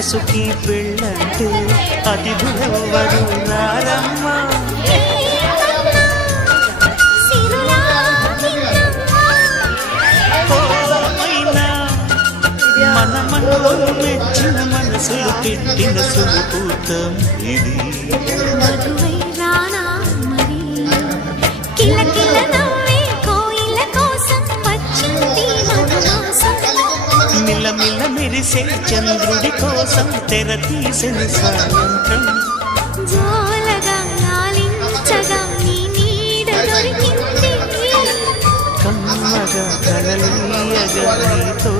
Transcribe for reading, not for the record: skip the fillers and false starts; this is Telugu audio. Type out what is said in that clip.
మనసుకి పెళ్ళంటే అతిథులెవ్వరు రారమ్మా. మన మనలో మెచ్చిన మనసులు పెట్టిన సుముహూర్తం ఇది. మిలమిల మెరిసే చంద్రుడి కోసం తెర తీసిన సాయంత్రం. కమ్మగా కలలీయగా నీతో